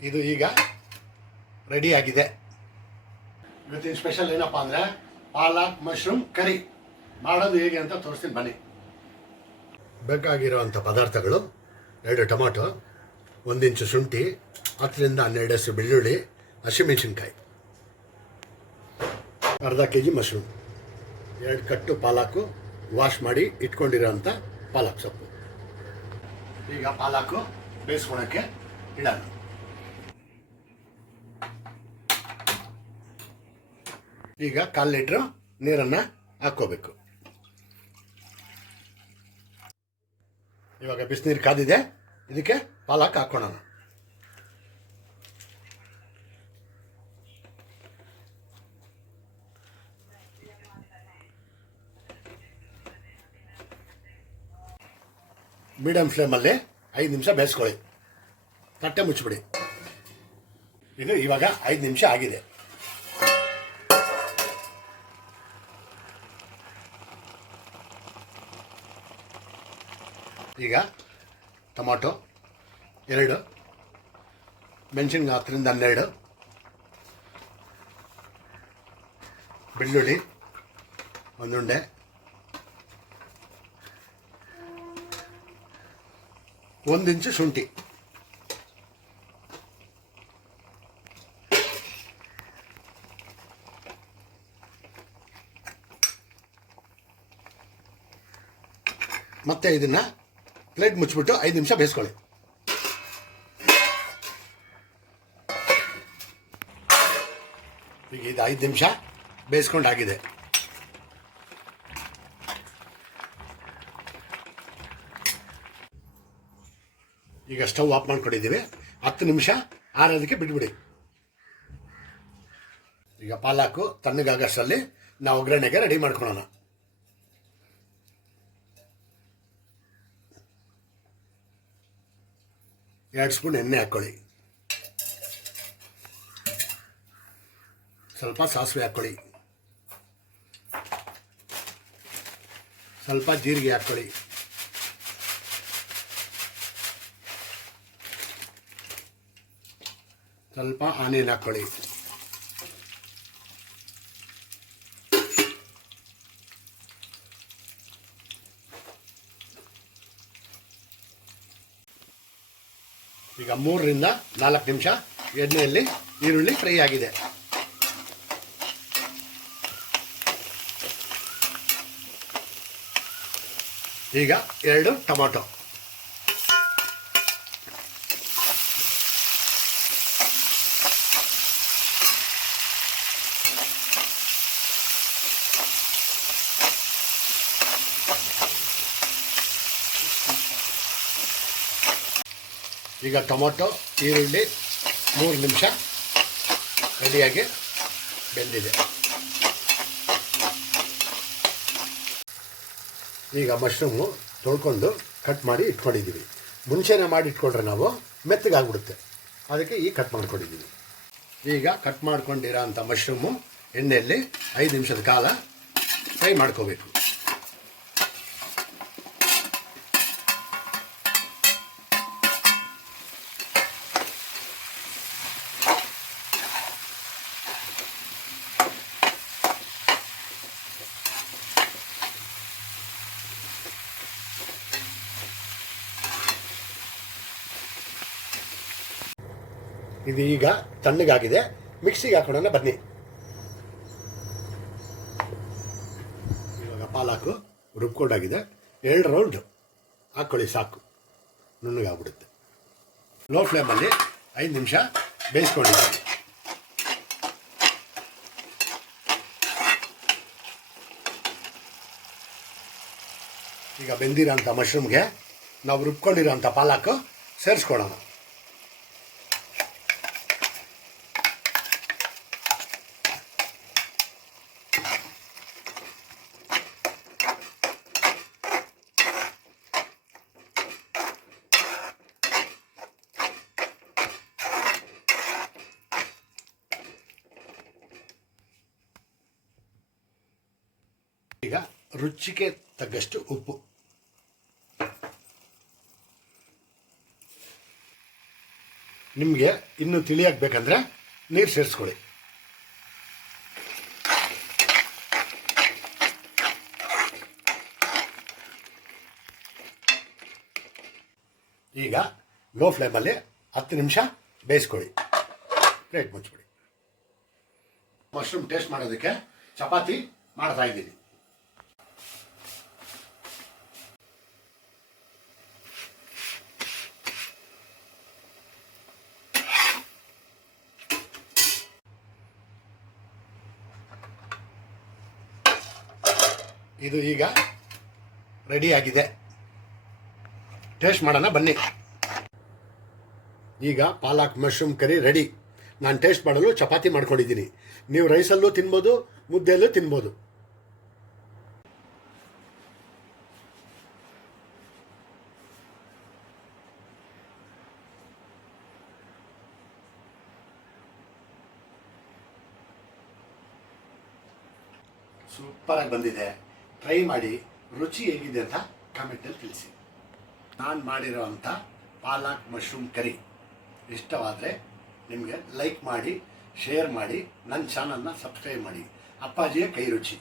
ಇದು ಈಗ ರೆಡಿಯಾಗಿದೆ. ಇವತ್ತಿನ ಸ್ಪೆಷಲ್ ಏನಪ್ಪ ಅಂದರೆ ಪಾಲಕ್ ಮಶ್ರೂಮ್ ಕರಿ. ಮಾಡೋದು ಹೇಗೆ ಅಂತ ತೋರಿಸ್ತೀನಿ ಬನ್ನಿ. ಬೇಕಾಗಿರುವಂಥ ಪದಾರ್ಥಗಳು: 2 ಟೊಮಾಟೊ, 1 ಇಂಚು ಶುಂಠಿ, 10ರಿಂದ 12 ಹೆಸರು ಬೆಳ್ಳುಳ್ಳಿ, ಹಸಿಮೆಣಸಿನ್ಕಾಯಿ, ಅರ್ಧ kg ಮಶ್ರೂಮ್, 2 ಕಟ್ಟು ಪಾಲಕ್ಕು ವಾಶ್ ಮಾಡಿ ಇಟ್ಕೊಂಡಿರೋಂಥ ಪಾಲಕ್ ಸೊಪ್ಪು. ಈಗ ಪಾಲಕ್ಕು ಬೇಯಿಸ್ಕೊಳಕ್ಕೆ ಇಡೋಣ. ಈಗ 1/4 ಲೀಟ್ರ್ ನೀರನ್ನು ಹಾಕ್ಕೋಬೇಕು. ಇವಾಗ ಬಿಸಿನೀರು ಕಾದಿದೆ, ಇದಕ್ಕೆ ಪಾಲಕ್ ಹಾಕ್ಕೊಳ್ಳೋಣ. ಮೀಡಿಯಂ ಫ್ಲೇಮಲ್ಲಿ 5 ನಿಮಿಷ ಬೇಯಿಸ್ಕೊಳ್ಳಿ. ತಟ್ಟೆ ಮುಚ್ಚಿಬಿಡಿ. ಇದು ಇವಾಗ 5 ನಿಮಿಷ ಆಗಿದೆ. ಈಗ ಟೊಮಾಟೊ 2, ಮೆಣಸಿನ್ಕಾಯಿ 10ರಿಂದ 12, ಬೆಳ್ಳುಳ್ಳಿ 1 ಉಂಡೆ, ಒಂದು ಇಂಚು ಶುಂಠಿ, ಮತ್ತೆ ಇದನ್ನು ಪ್ಲೇಟ್ ಮುಚ್ಚಿಬಿಟ್ಟು 5 ನಿಮಿಷ ಬೇಯಿಸ್ಕೊಳ್ಳಿ. ಈಗ ಇದು 5 ನಿಮಿಷ ಬೇಯಿಸ್ಕೊಂಡಾಗಿದೆ. ಈಗ ಸ್ಟವ್ ಆಫ್ ಮಾಡ್ಕೊಂಡಿದ್ದೀವಿ. 10 ನಿಮಿಷ ಆರೋದಕ್ಕೆ ಬಿಟ್ಬಿಡಿ. ಈಗ ಪಾಲಕ್ಕು ತಣ್ಣಗಾಗಷ್ಟರಲ್ಲಿ ನಾವು ಒಗ್ಗರಣೆಗೆ ರೆಡಿ ಮಾಡ್ಕೊಳ್ಳೋಣ. ಎರಡು ಸ್ಪೂನ್ ಎಣ್ಣೆ ಹಾಕ್ಕೊಳ್ಳಿ. ಸ್ವಲ್ಪ ಸಾಸಿವೆ ಹಾಕ್ಕೊಳ್ಳಿ. ಸ್ವಲ್ಪ ಜೀರಿಗೆ ಹಾಕ್ಕೊಳ್ಳಿ. ಸ್ವಲ್ಪ ಆನಿಯನ್ ಹಾಕ್ಕೊಳ್ಳಿ. ಈಗ 3ರಿಂದ 4 ನಿಮಿಷ ಎಣ್ಣೆಯಲ್ಲಿ ಈರುಳ್ಳಿ ಫ್ರೈ ಆಗಿದೆ. ಈಗ 2 ಟೊಮಾಟೊ, ಈಗ ಟೊಮೊಟೊ ಈರುಳ್ಳಿ 3 ನಿಮಿಷ ರೆಡಿಯಾಗಿ ಬೆಂದಿದೆ. ಈಗ ಮಶ್ರೂಮು ತೊಳ್ಕೊಂಡು ಕಟ್ ಮಾಡಿ ಇಟ್ಕೊಂಡಿದ್ದೀವಿ. ಮುಂಚೆನೇ ಮಾಡಿ ಇಟ್ಕೊಂಡ್ರೆ ನಾವು ಮೆತ್ತಗಾಗ್ಬಿಡುತ್ತೆ, ಅದಕ್ಕೆ ಈಗ ಕಟ್ ಮಾಡ್ಕೊಂಡಿದ್ದೀವಿ. ಈಗ ಕಟ್ ಮಾಡ್ಕೊಂಡಿರೋ ಅಂಥ ಮಶ್ರೂಮು ಎಣ್ಣೆಯಲ್ಲಿ 5 ನಿಮಿಷದ ಕಾಲ ಫ್ರೈ ಮಾಡ್ಕೋಬೇಕು. ಇದು ಈಗ ತಣ್ಣಗಾಗಿದೆ. ಮಿಕ್ಸಿಗೆ ಹಾಕೋಣ ಬನ್ನಿ. ಇವಾಗ ಪಾಲಕು ರುಬ್ಕೊಂಡಾಗಿದೆ. 2 ರೌಂಡ್ ಹಾಕ್ಕೊಳ್ಳಿ, ಸಾಕು, ನುಣ್ಣಗಾಗ್ಬಿಡುತ್ತೆ. ಲೋ ಫ್ಲೇಮಲ್ಲಿ 5 ನಿಮಿಷ ಬೇಯಿಸ್ಕೊಂಡಿದ್ದೀವಿ. ಈಗ ಬೆಂದಿರೋಂಥ ಮಶ್ರೂಮ್ಗೆ ನಾವು ರುಬ್ಕೊಂಡಿರೋಂಥ ಪಾಲಕು ಸೇರಿಸ್ಕೊಳ್ಳೋಣ. ಈಗ ರುಚಿಗೆ ತಕ್ಕಷ್ಟು ಉಪ್ಪು, ನಿಮಗೆ ಇನ್ನೂ ತಿಳಿಯಾಗಬೇಕಂದ್ರೆ ನೀರು ಸೇರಿಸ್ಕೊಳ್ಳಿ. ಈಗ ಲೋ ಫ್ಲೇಮಲ್ಲಿ 10 ನಿಮಿಷ ಬೇಯಿಸ್ಕೊಳ್ಳಿ. ಪ್ಲೇಟ್ ಮುಚ್ಚಿಬಿಡಿ. ಮಶ್ರೂಮ್ ಟೇಸ್ಟ್ ಮಾಡೋದಕ್ಕೆ ಚಪಾತಿ ಮಾಡ್ತಾ ಇದ್ದೀನಿ. ಇದು ಈಗ ರೆಡಿಯಾಗಿದೆ. ಟೇಸ್ಟ್ ಮಾಡೋಣ ಬನ್ನಿ. ಈಗ ಪಾಲಕ್ ಮಶ್ರೂಮ್ ಕರಿ ರೆಡಿ. ನಾನು ಟೇಸ್ಟ್ ಮಾಡಲು ಚಪಾತಿ ಮಾಡ್ಕೊಂಡಿದ್ದೀನಿ. ನೀವು ರೈಸಲ್ಲೂ ತಿನ್ಬೋದು, ಮುದ್ದೆಯಲ್ಲೂ ತಿನ್ಬೋದು. ಸೂಪರಾಗಿ ಬಂದಿದೆ. ಟ್ರೈ ಮಾಡಿ, ರುಚಿ ಹೇಗಿದೆ ಅಂತ ಕಾಮೆಂಟಲ್ಲಿ ತಿಳಿಸಿ. ನಾನು ಮಾಡಿರೋ ಅಂಥ ಪಾಲಕ್ ಮಶ್ರೂಮ್ ಕರಿ ಇಷ್ಟವಾದರೆ ನಿಮಗೆ ಲೈಕ್ ಮಾಡಿ, ಶೇರ್ ಮಾಡಿ, ನನ್ನ ಚಾನಲ್ನ ಸಬ್ಸ್ಕ್ರೈಬ್ ಮಾಡಿ. ಅಪ್ಪಾಜಿಯ ಕೈ ರುಚಿ.